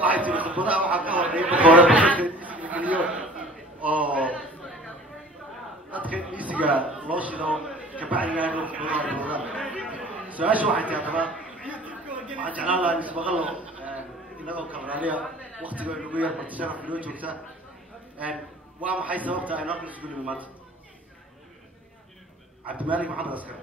waxay tiri khudbadaha waxaa ka horreeyay hore iyo dadka isiga loo shido ka bacdiga loo khudbadaha su'aashu waxay tahay hadaba waxaan jeclaan lahaa ismaqalo inagoo kabraaliya waqtiga ugu yar bartisharaf loo joogta waa maxay sababta aynu halkan isugu nimid maanta cabdimalik maxamed askar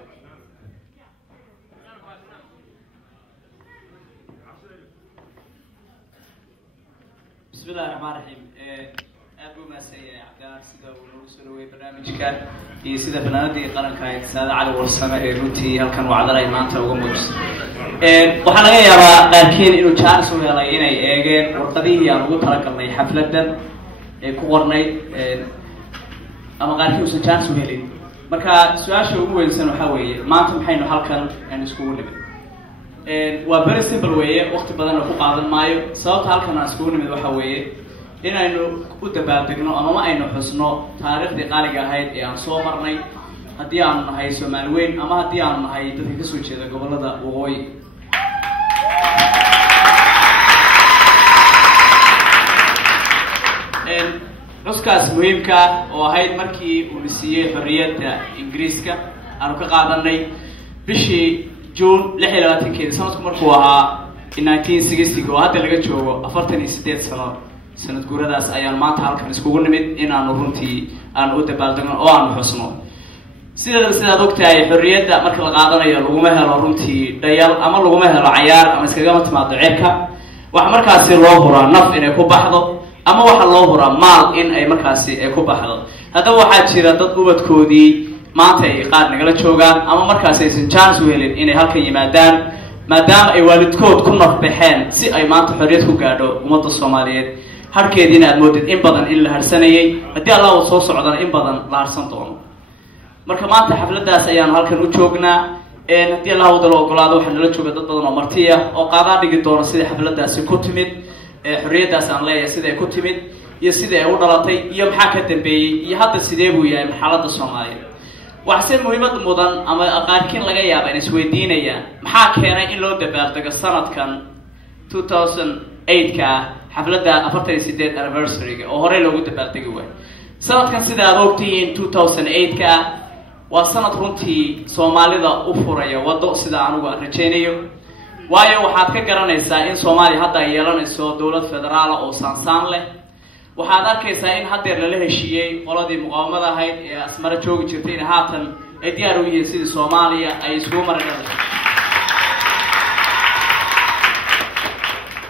بسم الله الرحمن الرحيم. أبو مسيء عبدان سيدا ونوصل وبرنامج كان في سيدا فنادي قرن كايت سادة على ورسنا روتي هل كان وعذرا إيمانته وجموس. وحنا يا لكن إنه شانس ولا ينا إيجن وقضية يعني ترك الله حفلة دم كورني أما قال فيه شانس وهلي. مركا سؤال شو هو إنسان حوي ما أنتم حين هل كان يعني سكول waa very simple way waqti badan oo ku qaadan maayo sababta halkan aan isku nimid waxa weeye inaynu u dabaaldegno ama aynu xusno taariikhdii qaaliga ahayd ee aan soo marnay haddii aan nahay Soomaaliyeed ama haddii aan nahay dadka ka soo jeeda gobolada waqooyi xuskaas muhiimka oo ahayd markii uu siiyay xorriyadda Ingiriiska aanu ka qaadanay bishii June 26 sanadku markuu ahaa 1960 oo hadda laga joogo 48 sano sanad guuradaas ayaan maanta halkan iskugu nimid inaanu runtii aan u dabaaldegno oo aan xusno sidaad ogtahay xorriyadda marka la qaadanayo laguma helo runtii dayal ama laguma helo ciyaar ama iskaga timaado cirka wax markaasi loo huraa naf inay ku baxdo ama waxa loo huraa maal in ay markaasi ay ku baxdo haddaba waxaa jira dad ubadkoodii maanta ay qaar nagala joogaan ama markaas aysan chance u helin inay halkan yimaadaan maadaama ay waalidkood ku nafbaxeen si ay maanta xorriyad ku gaadho ummadda Soomaaliyeed harkeedina aad moodid in badan in la harsanayay haddii Allah uu soo socdana in badan la harsan doono marka maanta xafladaas ayaan halkan u joognaa haddii Allah uu dalo ogolaado waxaan nala jooga dad badan oo martiya oo qaadaan dhigi doona sida xafladaasi ku timid xorriyadaas aan leeyahay sida ay ku timid iyo sida ay u dhalatay iyo maxaa ka dambeeyay iyo hadda sidee buu yahay xaaladda Soomaaliyeed waxaan muhiimad mudan ama qaarkiin laga yaabo in isweydiinayaan maxaa keenay in loo dabaaldego sanadkan 2008 ka xafladda 48 anniversary-ga oo hore loogu dabaaldegi waay sanadkan sida aad ogtihiin 2008 ka waa sanad runtii Soomaalida u furaya wado sida anugu rajaynayo waayo waxaad ka garanaysaa in Soomaaliya hadda ay yeelanayso dawlad federaal oo sansaan leh waxaad arkaysaa in haddeer la heshiiyay qoladii muqaawamada ahayd ee asmara joogi jirtay in haatan ay diyaar u yihiin sidii Soomaaliya ay isugu marayaan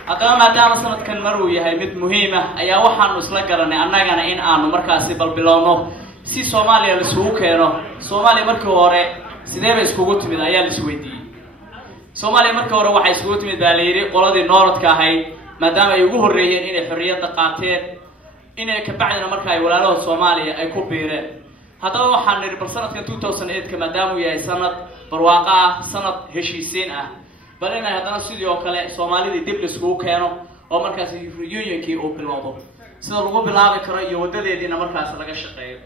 haddaba maadaama sanadkan maruu yahay mid muhiim ah ayaa waxaanu isla garanay annagana in aanu markaasi balbilowno si Soomaaliya la isugu keeno Soomaaliya markii hore sidee bay iskugu timid ayaa la isweydiiyay Soomaaliya markii hore waxay isugu timid baa la yiri qoladii nooradka ahayd maadaama ay ugu horreeyeen inay xorriyadda qaateen inay ka bacdina marka ay walaalaha Soomaaliya ay ku biireen haddaba waxaan niri bal sanadkan 2008 ka maadaama uu yahay sanad barwaaqo ah sanad heshiisiin ah bal inay haddana sidoo kale Soomaalida dib isugu keeno oo markaas reunionkii uu bilowdo sida lagu bilaabi karo iyo wadadeedina markaas laga shaqeeyo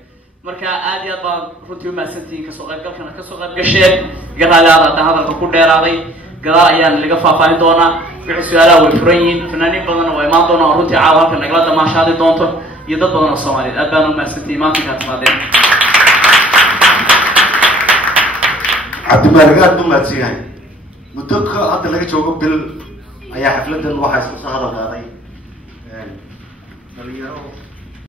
marka aad iyo aad baan runtii u mahadsantihiin ka soo qaybgalkana ka soo qayb gasheen garaalaada hadalka ku dheeraaday gadaal ayaan laga faahfaahin doonaa wixii su'aalaha way furan yihiin fanaaniin badan oo imaan doona runtii caawa halkan nagala damaashaadi doonto iyo dad badan oo Soomaaliyeed aad baan u mahadsantihiin maanta ka timaadeen cabdimalik aad u mahadsanyahay muddo hadda laga joogo bil ayaa xafladan waxaa soo hadal qaaday dhalinyaro